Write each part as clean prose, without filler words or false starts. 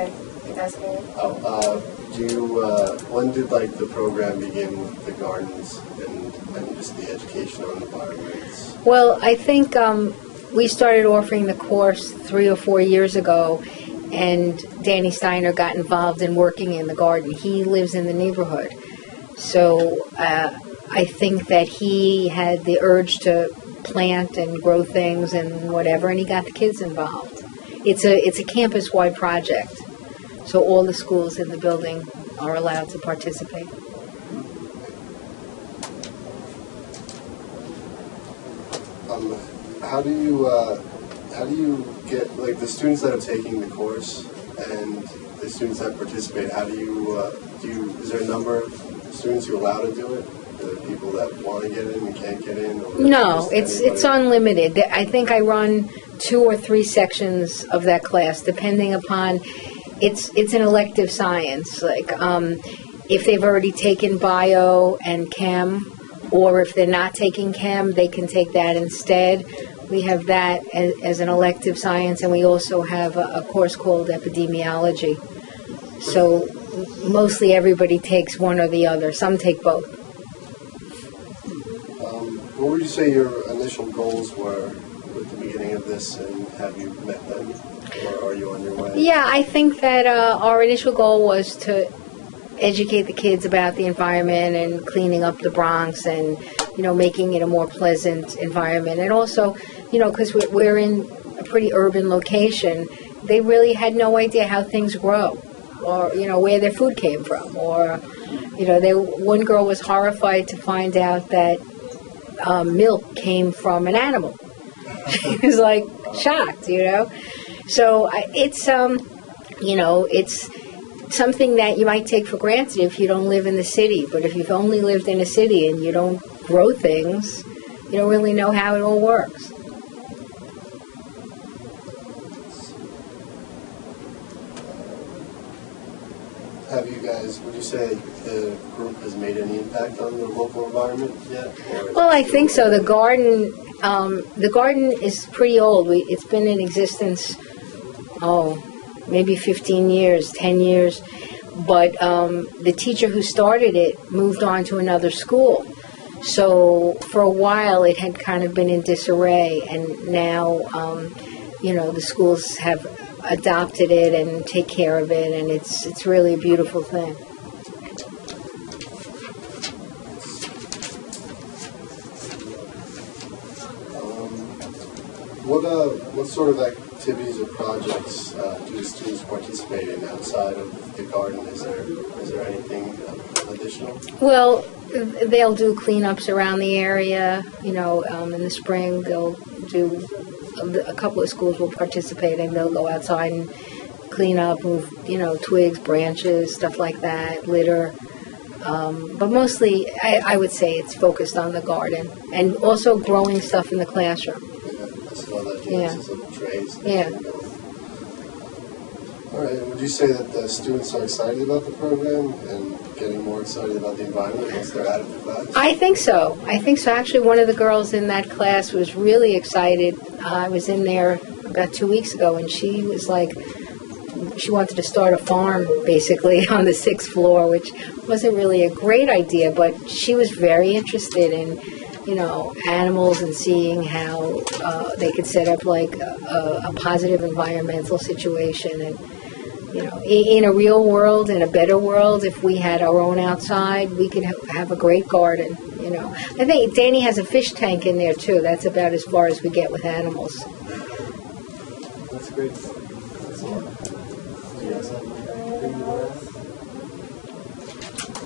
Okay, fascinating. When did the program begin with the gardens and just the education on environments? Well, I think we started offering the course 3 or 4 years ago, and Danny Steiner got involved in working in the garden. He lives in the neighborhood. So I think that he had the urge to plant and grow things and whatever, and he got the kids involved. It's a campus-wide project, so all the schools in the building are allowed to participate. How do you get the students that are taking the course and the students that participate? Is there a number of students you're allowed to do it? The people that want to get in and can't get in? Or no, it's unlimited. I think I run 2 or 3 sections of that class, depending upon it's an elective science. If they've already taken bio and chem, or if they're not taking chem, they can take that instead. We have that as an elective science, and we also have a course called epidemiology. So mostly everybody takes one or the other. Some take both. What would you say your initial goals were at the beginning of this, and have you met them, or are you on your way? Yeah, I think that our initial goal was to educate the kids about the environment and cleaning up the Bronx and, making it a more pleasant environment. And also, because we're in a pretty urban location, they really had no idea how things grow or, where their food came from. Or, one girl was horrified to find out that milk came from an animal. She was shocked, So it's something that you might take for granted if you don't live in the city. But if you've only lived in a city and you don't grow things, you don't really know how it all works. Would you say the group has made any impact on the local environment yet? Well, I think so. The garden is pretty old. It's been in existence, maybe 15 years, 10 years. But the teacher who started it moved on to another school. So for a while it had kind of been in disarray. And now, the schools have adopted it and take care of it. And it's really a beautiful thing. What sort of activities or projects do the students participate in outside of the garden? Is there anything additional? Well, they'll do cleanups around the area. In the spring they'll do. A couple of schools will participate, and they'll go outside and clean up, move twigs, branches, stuff like that, litter. But mostly, I would say it's focused on the garden and also growing stuff in the classroom. Yeah. Trays. Yeah. All right. Would you say that the students are excited about the program and getting more excited about the environment once they're out of the class? I think so. Actually, one of the girls in that class was really excited. I was in there about 2 weeks ago, and she was she wanted to start a farm, basically, on the 6th floor, which wasn't really a great idea, but she was very interested in animals and seeing how they could set up a positive environmental situation. And, in a real world, in a better world, if we had our own outside, we could have a great garden, I think Danny has a fish tank in there, too. That's about as far as we get with animals. That's great. That's all. Do you guys have anything you want to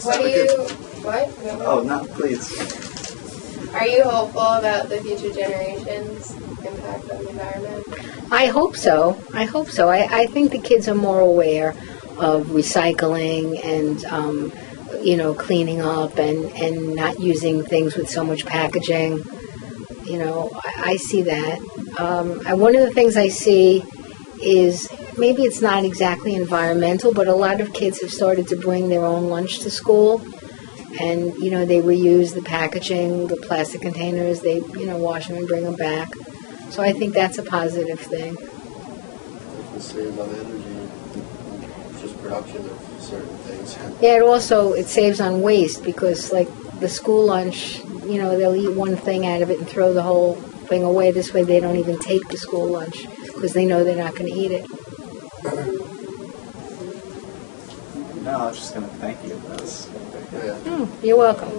ask? What? Oh, no, please. Are you hopeful about the future generations' impact on the environment? I hope so. I think the kids are more aware of recycling and, cleaning up and not using things with so much packaging. I see that. One of the things I see is maybe it's not exactly environmental, but a lot of kids have started to bring their own lunch to school. And, they reuse the packaging, the plastic containers, they, wash them and bring them back. So I think that's a positive thing. Save on energy. production of certain things. Yeah, it saves on waste because like the school lunch, they'll eat one thing out of it and throw the whole thing away. This way they don't even take the school lunch because they know they're not going to eat it. No, I was just going to thank you. That was Yeah. You're welcome.